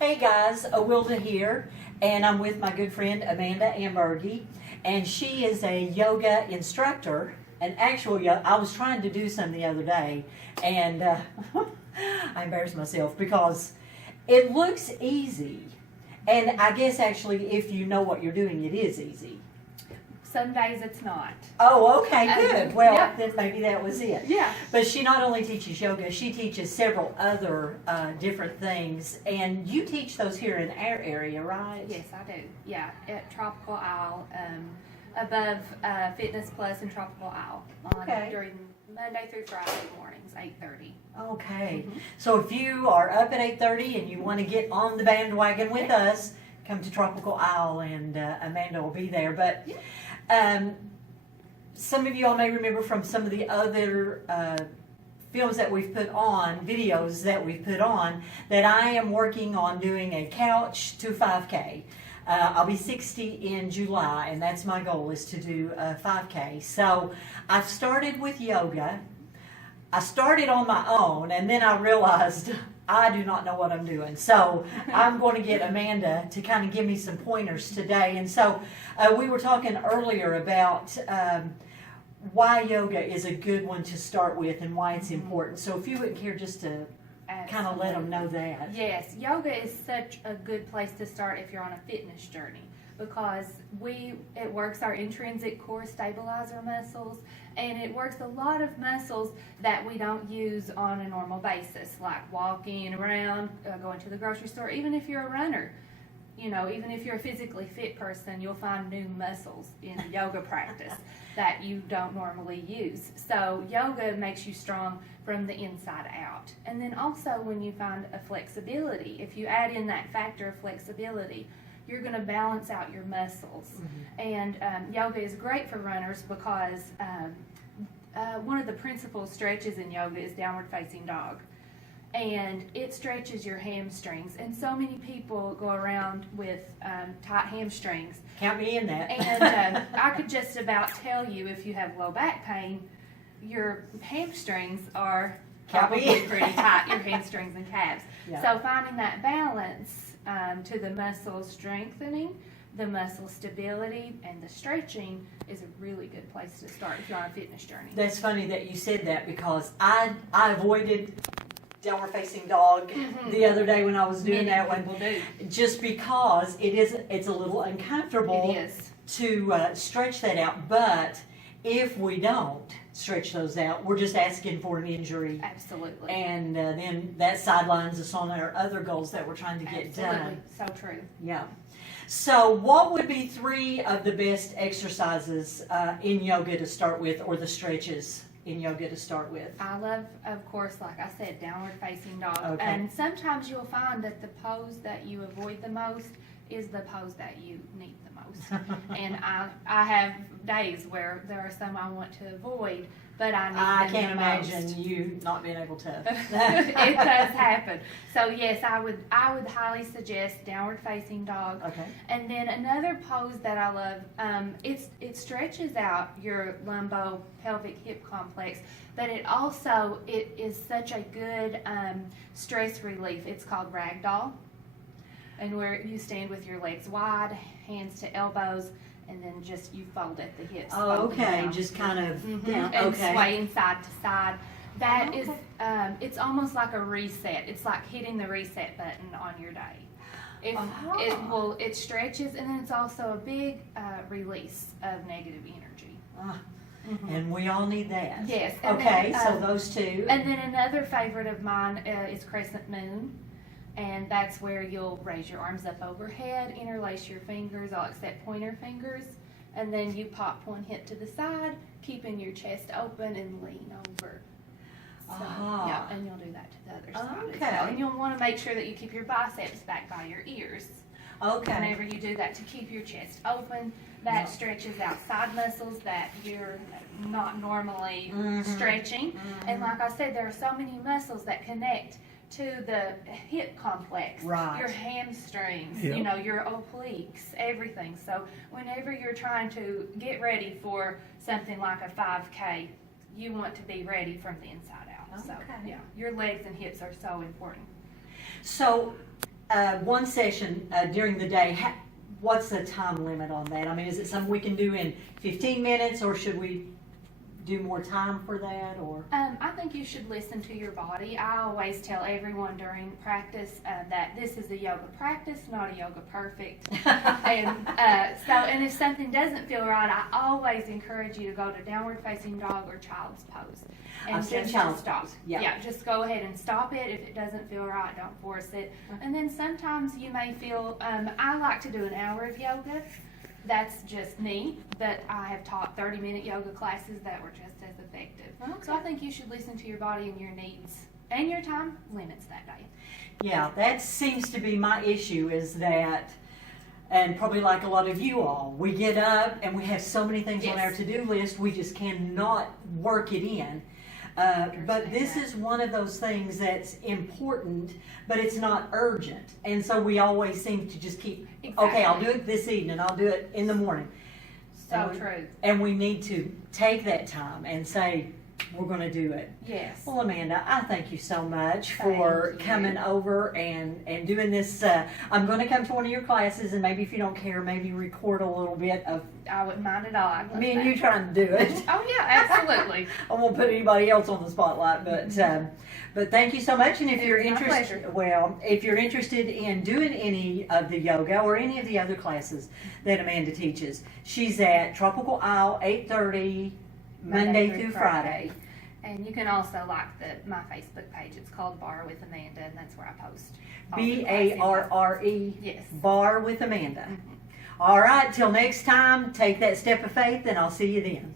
Hey guys, Awilda here, and I'm with my good friend Amanda Amburgey, and she is a yoga instructor. And actually, I was trying to do some the other day, and I embarrassed myself because it looks easy. And I guess actually, if you know what you're doing, it is easy. Some days it's not. Oh, okay, good. Well, yeah. then maybe that was it. Yeah. But she not only teaches yoga, she teaches several other different things. And you teach those here in our area, right? Yes, I do. Yeah, at Tropical Isle, above Fitness Plus and Tropical Isle. During Monday through Friday mornings, 8:30. Okay. So if you are up at 8:30 and you want to get on the bandwagon with us, come to Tropical Isle, and Amanda will be there. But some of you all may remember from some of the other films that we've put on, videos that we've put on, that I am working on doing a couch to 5K. I'll be 60 in July, and that's my goal, is to do a 5K. So I've started with yoga. I started on my own, and then I realized I do not know what I'm doing. So I'm going to get Amanda to kind of give me some pointers today. And so we were talking earlier about why yoga is a good one to start with and why it's important. So if you wouldn't care just to kind of let them know that. Yes, yoga is such a good place to start if you're on a fitness journey, because it works our intrinsic core stabilizer muscles, and it works a lot of muscles that we don't use on a normal basis, like walking around, going to the grocery store. Even if you're a runner, even if you're a physically fit person, you'll find new muscles in yoga practice that you don't normally use. So yoga makes you strong from the inside out. And then also when you find a flexibility, if you add in that factor of flexibility, you're going to balance out your muscles. And yoga is great for runners because one of the principal stretches in yoga is downward facing dog. And it stretches your hamstrings. And so many people go around with tight hamstrings. Count me in that. And I could just about tell you, if you have low back pain, your hamstrings are probably pretty tight, your hamstrings and calves. Yeah. So finding that balance to the muscle strengthening, the muscle stability, and the stretching is a really good place to start if you're on a fitness journey. That's funny that you said that, because I avoided downward facing dog the other day when I was doing that one, just because it's a little uncomfortable to stretch that out. But if we don't stretch those out, we're just asking for an injury. Absolutely. And then that sidelines us on our other goals that we're trying to get done. So true. Yeah. So what would be 3 of the best exercises in yoga to start with, or the stretches in yoga to start with? I love, of course, like I said, downward facing dog. Okay. And sometimes you'll find that the pose that you avoid the most is the pose that you need the most. And I have days where there are some I want to avoid, but I can't imagine you not being able to. It does happen. So yes, I would highly suggest downward facing dog. Okay. And then another pose that I love, it stretches out your lumbo-pelvic hip complex, but it is such a good stress relief. It's called ragdoll, and where you stand with your legs wide, hands to elbows, and then just you fold at the hips. Oh, okay. Just kind of down. And Okay. swaying side to side. That is, it's almost like a reset. It's like hitting the reset button on your day. It stretches, and then it's also a big release of negative energy. And we all need that. Yes. Okay, so those 2. And then another favorite of mine is crescent moon. And that's where you'll raise your arms up overhead, interlace your fingers, all except pointer fingers, and then you pop one hip to the side, keeping your chest open and lean over. So, yeah, and you'll do that to the other side as well. And you'll want to make sure that you keep your biceps back by your ears. Okay. Whenever you do that, to keep your chest open, that stretches out side muscles that you're not normally stretching. And like I said, there are so many muscles that connect to the hip complex, right. Your hamstrings, your obliques, everything. So whenever you're trying to get ready for something like a 5K, you want to be ready from the inside out. Okay. So yeah, your legs and hips are so important. So one session during the day, what's the time limit on that? I mean, is it something we can do in 15 minutes, or should we do more time for that, or? I think you should listen to your body. I always tell everyone during practice that this is a yoga practice, not a yoga perfect. And if something doesn't feel right, I always encourage you to go to downward facing dog or child's pose. And I've seen just child's stop. pose, yeah. Just go ahead and stop it. If it doesn't feel right, don't force it. And then sometimes you may feel, I like to do an hour of yoga. That's just me, but I have taught 30-minute yoga classes that were just as effective. Okay. So I think you should listen to your body and your needs and your time limits that day. Yeah, that seems to be my issue, is that, and probably like a lot of you all, we get up and we have so many things on our to-do list, we just cannot work it in. But this is one of those things that's important, but it's not urgent. And so we always seem to just keep, okay, I'll do it this evening, I'll do it in the morning. So true. And we need to take that time and say, we're going to do it. Yes. Well, Amanda, I thank you so much for coming over and doing this. I'm going to come to one of your classes, and maybe if you don't care, maybe record a little bit of I wouldn't mind at all. me and you trying to do it. Oh yeah, absolutely. I won't put anybody else on the spotlight, but thank you so much. And if you're interested, if you're interested in doing any of the yoga or any of the other classes that Amanda teaches, she's at Tropical Isle, 8:30 Monday through Friday. And you can also like my Facebook page. It's called Bar with Amanda, and that's where I post. BARRE. Yes. Bar with Amanda. All right, till next time, take that step of faith, and I'll see you then.